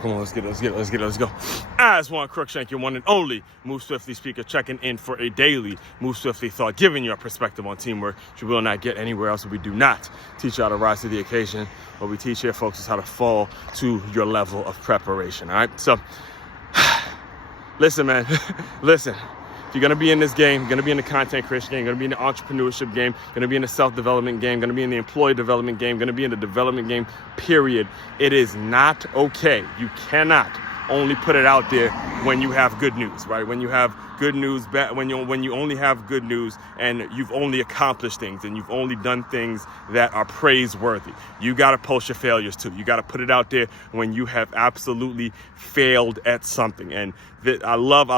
Come on, let's get it, let's go. As Juan Crookshank, your one and only Move Swiftly speaker, checking in for a daily Move Swiftly thought, giving you a perspective on teamwork you will not get anywhere else. We do not teach you how to rise to the occasion. What we teach here, folks, is how to fall to your level of preparation, all right? So, listen, man, listen. If you're going to be in this game, you're going to be in the content creation game, you're going to be in the entrepreneurship game, you're going to be in the self-development game, going to be in the employee development game, going to be in the development game, period. It is not okay. You cannot only put it out there when you have good news, right? When you have good news, when you only have good news and you've only accomplished things and you've only done things that are praiseworthy. You got to post your failures too. You got to put it out there when you have absolutely failed at something. And I love,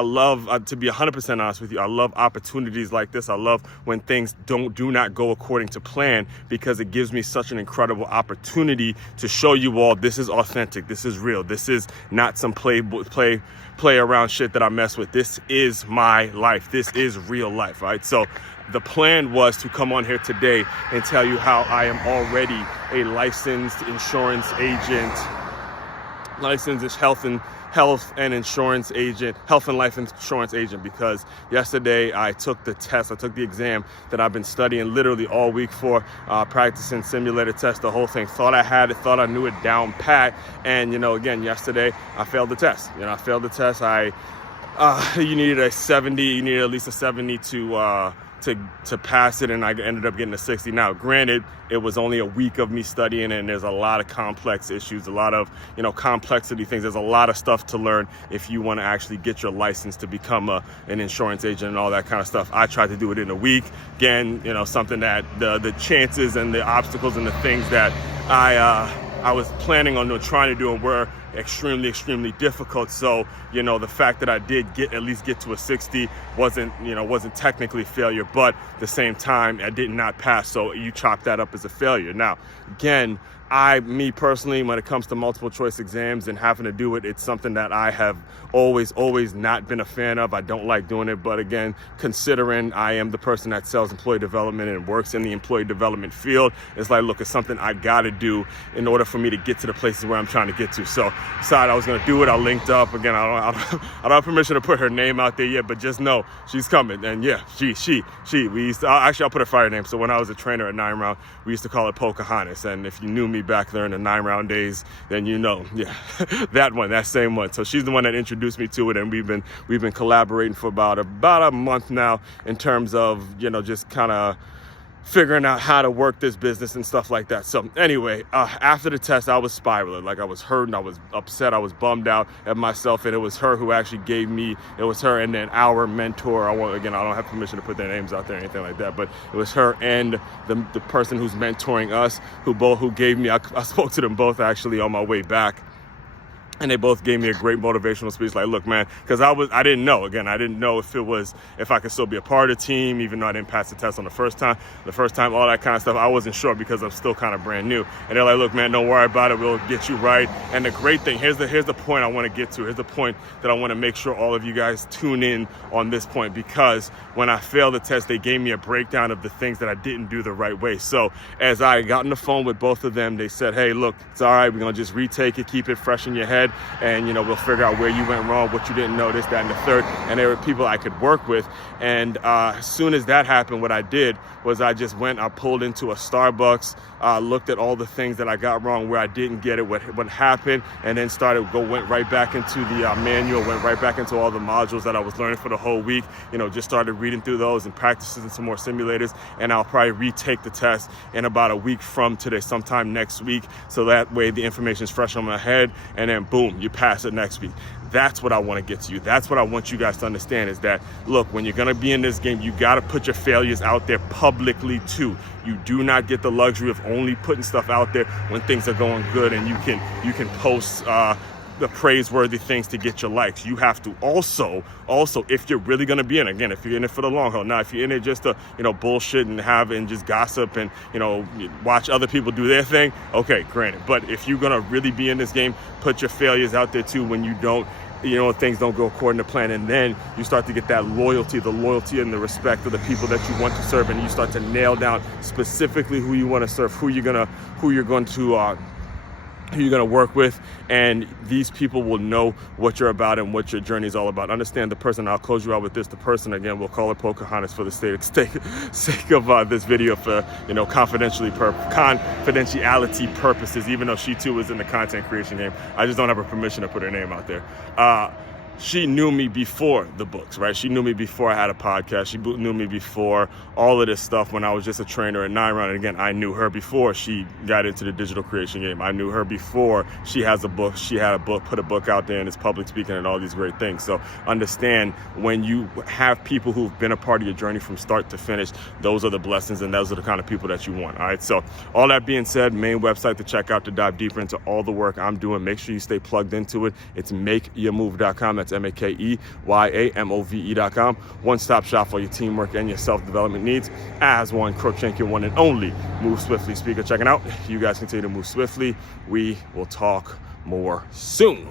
to be 100% honest with you, I love opportunities like this. I love when things do not go according to plan, because it gives me such an incredible opportunity to show you all this is authentic, this is real, this is not some play around shit that I mess with. This is my life. This is real life, right? So the plan was to come on here today and tell you how I am already a licensed insurance agent, licensed health and insurance agent, health and life insurance agent, because yesterday I took the test, I took the exam that I've been studying literally all week for, practicing simulator tests, the whole thing. Thought I had it, thought I knew it down pat. And, again, yesterday I failed the test. I failed the test. You needed a 70, you needed at least a 70 to pass it, and I ended up getting a 60. Now, granted, it was only a week of me studying, and there's a lot of complex issues, a lot of, complexity things. There's a lot of stuff to learn if you want to actually get your license to become an insurance agent and all that kind of stuff. I tried to do it in a week. Again, something that the chances and the obstacles and the things that I was planning on trying to do were extremely, extremely difficult. So, the fact that I did at least get to a 60 wasn't technically failure, but at the same time, I did not pass. So you chop that up as a failure. Now, again, me personally, when it comes to multiple choice exams and having to do it, it's something that I have always not been a fan of. I don't like doing it. But again, considering I am the person that sells employee development and works in the employee development field, it's like, look, it's something I got to do in order for me to get to the places where I'm trying to get to. So decided I was going to do it. I linked up. Again, I don't have permission to put her name out there yet, but just know she's coming. And yeah, she, we used to, actually, I'll put her fire name. So when I was a trainer at 9 Round, we used to call it Pocahontas. And if you knew me back there in the 9 Round days, then yeah, that same one. So she's the one that introduced me to it, and we've been collaborating for about a month now in terms of just kind of figuring out how to work this business and stuff like that. So anyway, after the test, I was spiraling. Like, I was hurting, I was upset, I was bummed out at myself, and it was her who actually it was her and then our mentor. I don't have permission to put their names out there or anything like that, but it was her and the person who's mentoring us who gave me, I spoke to them both actually on my way back. And they both gave me a great motivational speech. Like, look, man, because I didn't know. Again, I didn't know if I could still be a part of the team, even though I didn't pass the test on the first time, all that kind of stuff. I wasn't sure because I'm still kind of brand new. And they're like, look, man, don't worry about it. We'll get you right. And the great thing, here's the point I want to get to. Here's the point that I want to make sure all of you guys tune in on this point, because when I failed the test, they gave me a breakdown of the things that I didn't do the right way. So as I got on the phone with both of them, they said, hey, look, it's all right. We're going to just retake it, keep it fresh in your head. And, we'll figure out where you went wrong, what you didn't notice, that, and the third. And there were people I could work with. And as soon as that happened, what I did was I pulled into a Starbucks, looked at all the things that I got wrong, where I didn't get it, what happened, and then went right back into the manual, went right back into all the modules that I was learning for the whole week. Just started reading through those and practicing some more simulators. And I'll probably retake the test in about a week from today, sometime next week. So that way the information is fresh on my head, and then boom, you pass it next week. That's what I want to get to you. That's what I want you guys to understand, is that, look, when you're going to be in this game, you got to put your failures out there publicly too. You do not get the luxury of only putting stuff out there when things are going good and you can post the praiseworthy things to get your likes. You have to also, if you're really going to be in it, again, if you're in it for the long haul. Now, if you're in it just to, bullshit and just gossip and, watch other people do their thing, okay, granted. But if you're going to really be in this game, put your failures out there too when things don't go according to plan. And then you start to get that loyalty and the respect of the people that you want to serve. And you start to nail down specifically who you want to serve, who you're going to who you're going to work with, and these people will know what you're about and what your journey is all about. Understand the person. I'll close you out with this. The person, again, we'll call her Pocahontas for the sake of this video, for confidentiality purposes. Even though she too is in the content creation game, I just don't have her permission to put her name out there. She knew me before the books, right? She knew me before I had a podcast. She knew me before all of this stuff when I was just a trainer at 9 Round. And again, I knew her before she got into the digital creation game. I knew her before she has a book. She had a book, put a book out there, and is public speaking and all these great things. So understand, when you have people who've been a part of your journey from start to finish, those are the blessings, and those are the kind of people that you want. All right. So all that being said, main website to check out to dive deeper into all the work I'm doing. Make sure you stay plugged into it. It's makeyourmove.com. That's makeyourmove.com. One-stop shop for your teamwork and your self-development needs. As one, Crookshank, your one and only Move Swiftly speaker. Checking out. You guys continue to move swiftly. We will talk more soon.